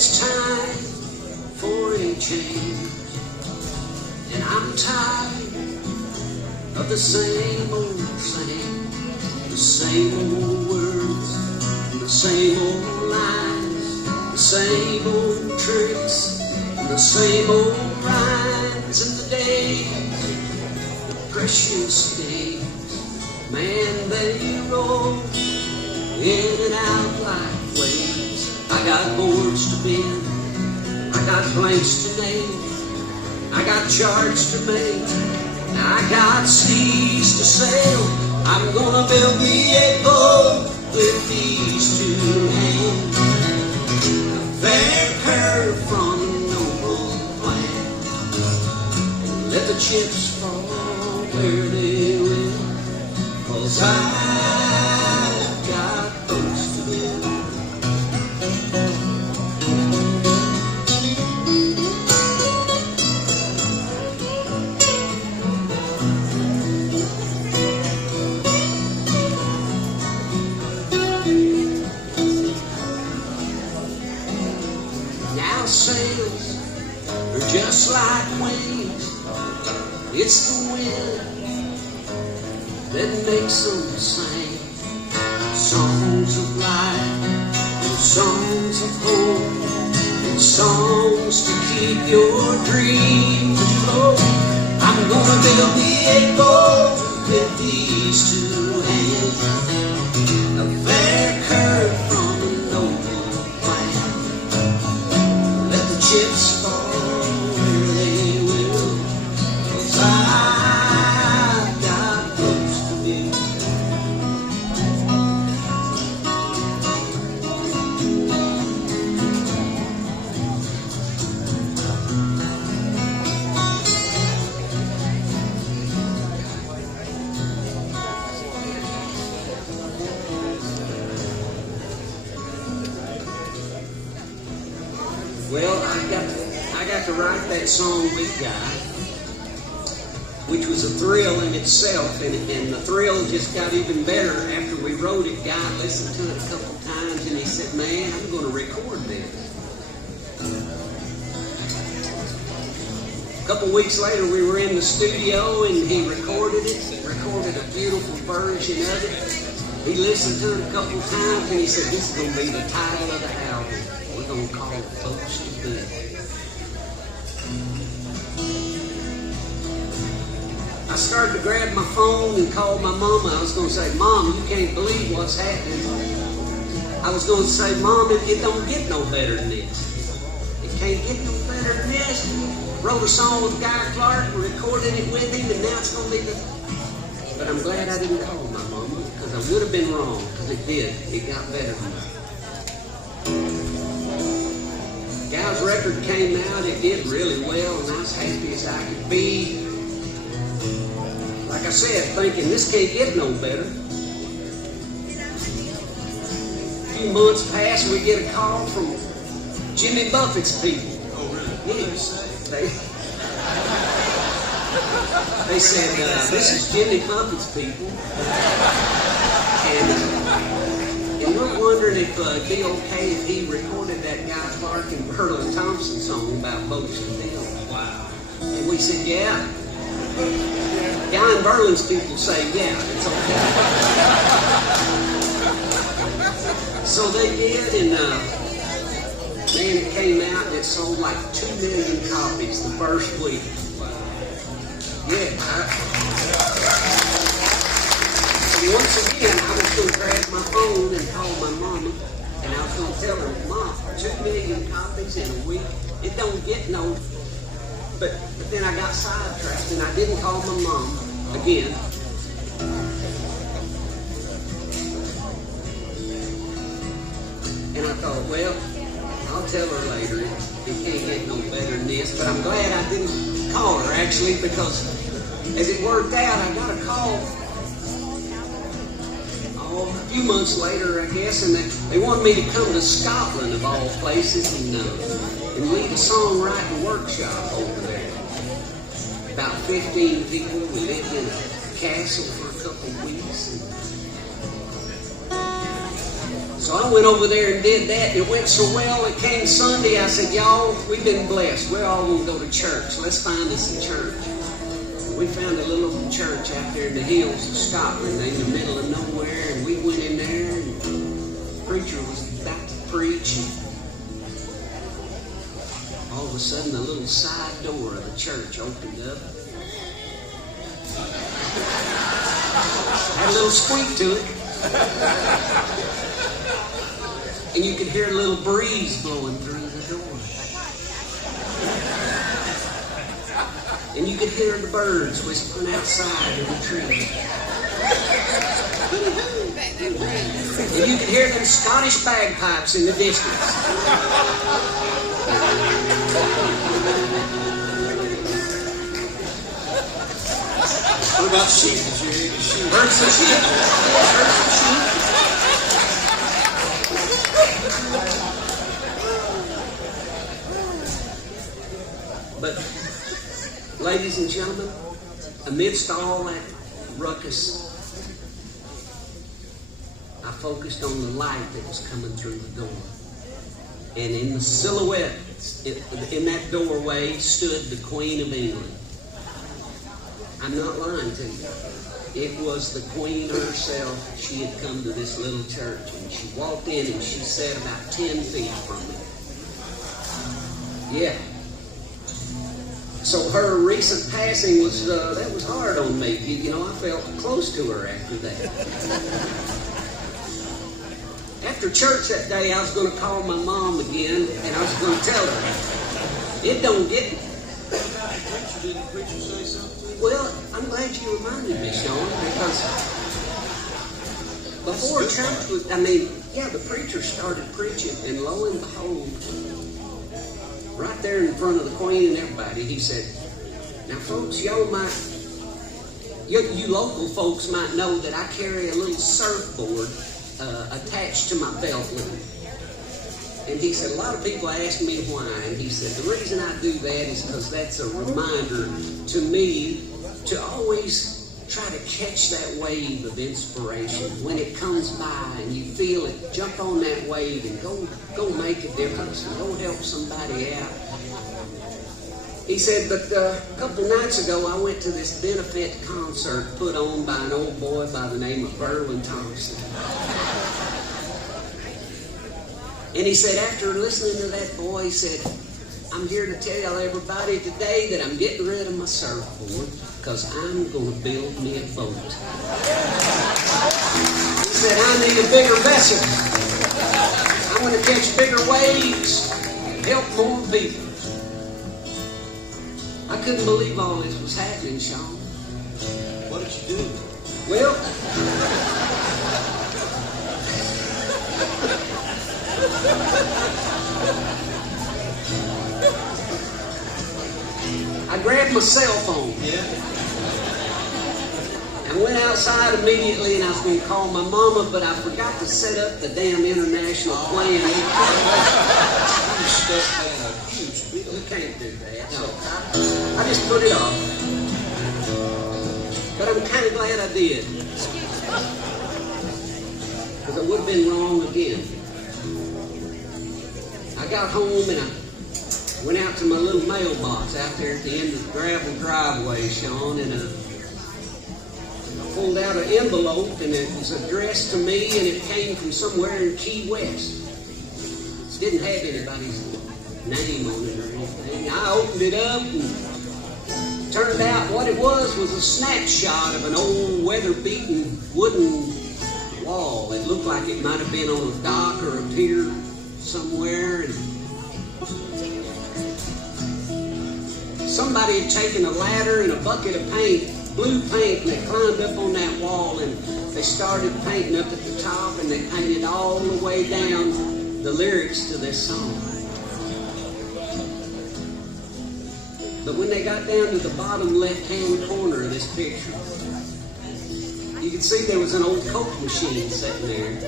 it's time for a change, and I'm tired of the same old same, the same old words, the same old lines, the same old tricks, the same old rhymes, and the days, the precious days, man, they roll in and out like waves. I got boards to bend, I got planks to nail, I got charts to make, I got seas to sail. I'm gonna build me a boat with these two hands, a fair curve from a noble plan, and let the chips fall where they will, 'cause I've got boats to build. Sails are just like wings. It's the wind that makes them sing songs of life and songs of hope and songs to keep your dreams afloat. I'm gonna build me a boat with these two hands, a fair curve from a noble plan. Chips fall where they will, 'cause I've got boats to build. Well, I got to write that song, Big Guy, which was a thrill in itself, and the thrill just got even better after we wrote it. Guy listened to it a couple times, and he said, "Man, I'm going to record this." A couple weeks later, we were in the studio, and he recorded it, recorded a beautiful version of it. He listened to it a couple times, and he said, "This is going to be the title of the album. We're going to call it Boats to Build." I started to grab my phone and call my mama. I was going to say, "Mom, you can't believe what's happening." I was going to say, "Mom, it don't get no better than this. It can't get no better than this." Wrote a song with Guy Clark, recorded it with him, and now it's going to be the... But I'm glad I didn't call my mama, because I would have been wrong, because it did. It got better than that. Guy's record came out, it did really well, and I was happy as I could be. Like I said, thinking this can't get no better. A few months pass, we get a call from Jimmy Buffett's people. Oh, really? Yes. They said, "This is Jimmy Buffett's people. And we're wondering if it'd be okay if he recorded that Guy Clark and Verlon Thompson song about boats to build." Wow. And we said, "Yeah." Guy and Verlon's people say, "Yeah, it's okay." So they did, and man, it came out and it sold like 2 million copies the first week. Yeah. And once again, I was going to grab my phone and call my mama, and I was going to tell her, "Mom, 2 million copies in a week, it don't get no..." But then I got sidetracked, and I didn't call my mom again. And I thought, well, I'll tell her later. It can't get no better than this. But I'm glad I didn't call her, actually, because as it worked out, I got a call a few months later, I guess, and they wanted me to come to Scotland, of all places, and lead a songwriting workshop over there. About 15 people. We lived in a castle for a couple of weeks. So I went over there and did that. It went so well. It came Sunday. I said, y'all, we've been blessed. We're all going to go to church. Let's find us a church. We found a little church out there in the hills of Scotland, in the middle of nowhere, and we went in there, and the preacher was about to preach, and all of a sudden the little side door of the church opened up. Had a little squeak to it. And you could hear a little breeze blowing through the door. And you could hear the birds whispering outside in the tree. And you could hear them Scottish bagpipes in the distance. What about sheep? Did you hear the sheep? Heard some sheep. Heard some sheep. But, ladies and gentlemen, amidst all that ruckus, I focused on the light that was coming through the door. And in the silhouette, in that doorway, stood the Queen of England. I'm not lying to you. It was the Queen herself. She had come to this little church, and she walked in and she sat about 10 feet from me. Yeah. So her recent passing was, that was hard on me. You know, I felt close to her after that. After church that day, I was going to call my mom again, and I was going to tell her, it don't get me. Did the preacher say something? Well, I'm glad you reminded me, Shawn, because before church was, the preacher started preaching, and lo and behold, right there in front of the Queen and everybody, he said, now folks, y'all might, you local folks might know that I carry a little surfboard attached to my belt loop. And he said, a lot of people ask me why, and he said, the reason I do that is because that's a reminder to me to always try to catch that wave of inspiration. When it comes by and you feel it, jump on that wave and go make a difference and go help somebody out. He said, but a couple nights ago I went to this benefit concert put on by an old boy by the name of Verlon Thompson. And he said, after listening to that boy, he said, I'm here to tell everybody today that I'm getting rid of my surfboard because I'm going to build me a boat. He said, I need a bigger vessel. I want to catch bigger waves and help more people. I couldn't believe all this was happening, Shawn. What did you do? Well, I grabbed my cell phone. Yeah. I went outside immediately and I was going to call my mama, but I forgot to set up the damn international plan. You stuck in a huge bill. You can't do that. So I just put it off. But I'm kind of glad I did. Because I would have been wrong again. I got home and I went out to my little mailbox out there at the end of the gravel driveway, Shawn, and I pulled out an envelope and it was addressed to me and it came from somewhere in Key West. It didn't have anybody's name on it or anything. I opened it up and turned out what it was a snapshot of an old weather-beaten wooden wall. It looked like it might have been on a dock or a pier somewhere. And somebody had taken a ladder and a bucket of paint, blue paint, and they climbed up on that wall and they started painting up at the top and they painted all the way down the lyrics to this song. But when they got down to the bottom left-hand corner of this picture, you could see there was an old Coke machine sitting there.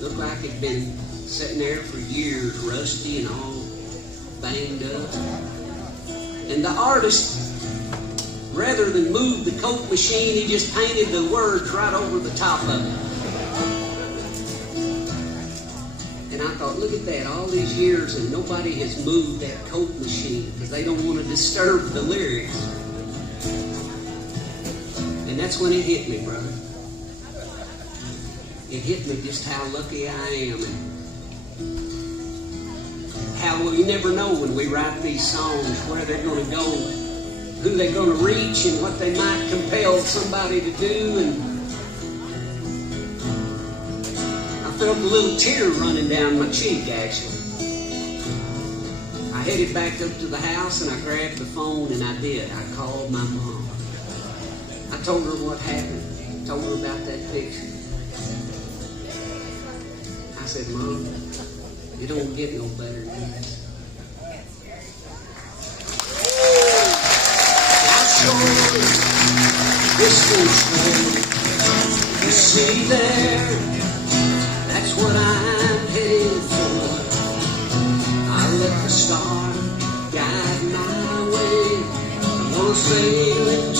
Looked like it'd been sitting there for years, rusty and all banged up. And the artist, rather than move the Coke machine, he just painted the words right over the top of it. And I thought, look at that, all these years and nobody has moved that Coke machine because they don't want to disturb the lyrics. And that's when it hit me, brother. It hit me just how lucky I am. And how well, you never know when we write these songs where they're going to go, who they're going to reach, and what they might compel somebody to do. And I felt a little tear running down my cheek, actually. I headed back up to the house and I grabbed the phone, and I did. I called my mom. I told her what happened. I told her about that picture. I said, Mom, it don't get no better than this. I'm sure this one's home. You see there, that's what I'm headed for. I let the stars guide my way. I'm gonna sail into